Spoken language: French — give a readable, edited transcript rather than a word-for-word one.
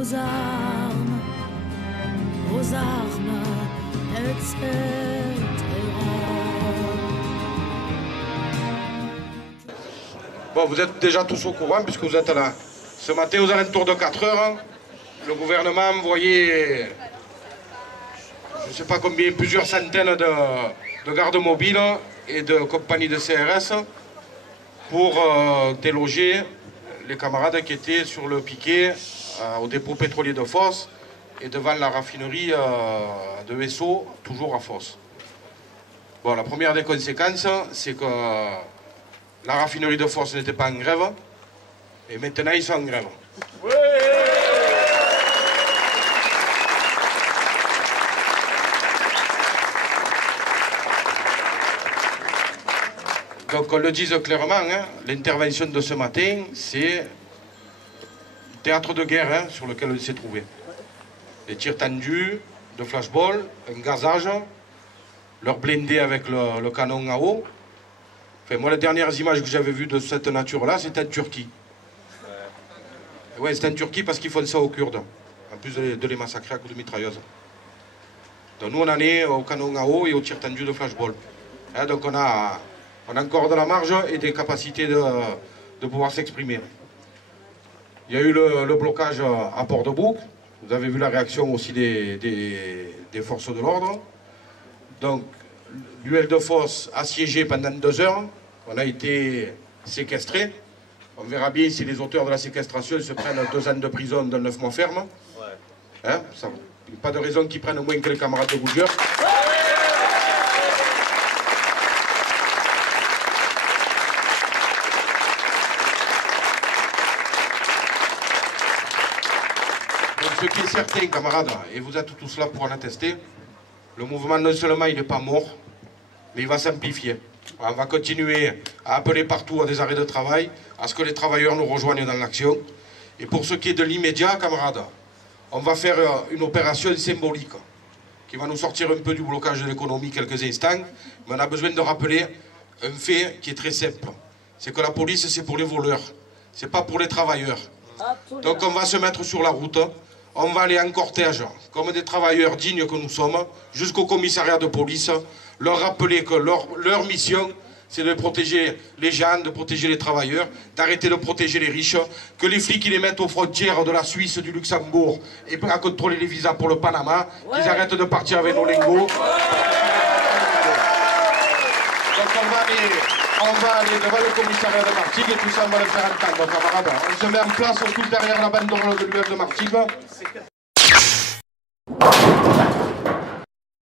aux armes, etc. Bon, vous êtes déjà tous au courant puisque vous êtes là. Ce matin, aux alentours de 4 heures, le gouvernement a envoyé, je ne sais pas combien, plusieurs centaines de gardes mobiles et de compagnies de CRS pour déloger les camarades qui étaient sur le piquet au dépôt pétrolier de Fos et devant la raffinerie de Vaisseau, toujours à Fos. Bon, la première des conséquences, c'est que la raffinerie de Fos n'était pas en grève, et maintenant ils sont en grève. Ouais. Donc qu'on le dise clairement, hein, l'intervention de ce matin, c'est le théâtre de guerre hein, sur lequel on s'est trouvé. Des tirs tendus, de flashball, un gazage, leur blindé avec le canon à eau. Enfin, moi, les dernières images que j'avais vues de cette nature-là, c'était en Turquie. Ouais, c'était en Turquie parce qu'ils font ça aux Kurdes, en plus de les massacrer à coups de mitrailleuse. Donc nous, on en est au canon à eau et au tir tendu de flashball. Hein, donc on a encore de la marge et des capacités de pouvoir s'exprimer. Il y a eu le blocage à Port-de-Bouc. Vous avez vu la réaction aussi des forces de l'ordre. Donc, l'UL de Fos assiégé pendant 2 heures. On a été séquestrés. On verra bien si les auteurs de la séquestration se prennent 2 ans de prison de 9 mois ferme. Hein, pas de raison qu'ils prennent moins que les camarades de Gougeur. Ce qui est certain, camarades, et vous êtes tous là pour en attester, le mouvement non seulement il n'est pas mort, mais il va s'amplifier. On va continuer à appeler partout à des arrêts de travail, à ce que les travailleurs nous rejoignent dans l'action. Et pour ce qui est de l'immédiat, camarades, on va faire une opération symbolique qui va nous sortir un peu du blocage de l'économie quelques instants, mais on a besoin de rappeler un fait qui est très simple. C'est que la police, c'est pour les voleurs, c'est pas pour les travailleurs. Donc on va se mettre sur la route. On va aller en cortège, comme des travailleurs dignes que nous sommes, jusqu'au commissariat de police, leur rappeler que leur mission, c'est de protéger les gens, de protéger les travailleurs, d'arrêter de protéger les riches, que les flics qui les mettent aux frontières de la Suisse, du Luxembourg, et à contrôler les visas pour le Panama, qu'ils arrêtent de partir avec nos lingots. Donc on va aller devant le commissariat de Martigues et tout ça on va le faire entendre, camarades. On se met en place tous derrière la banderole de l'UL de Martigues.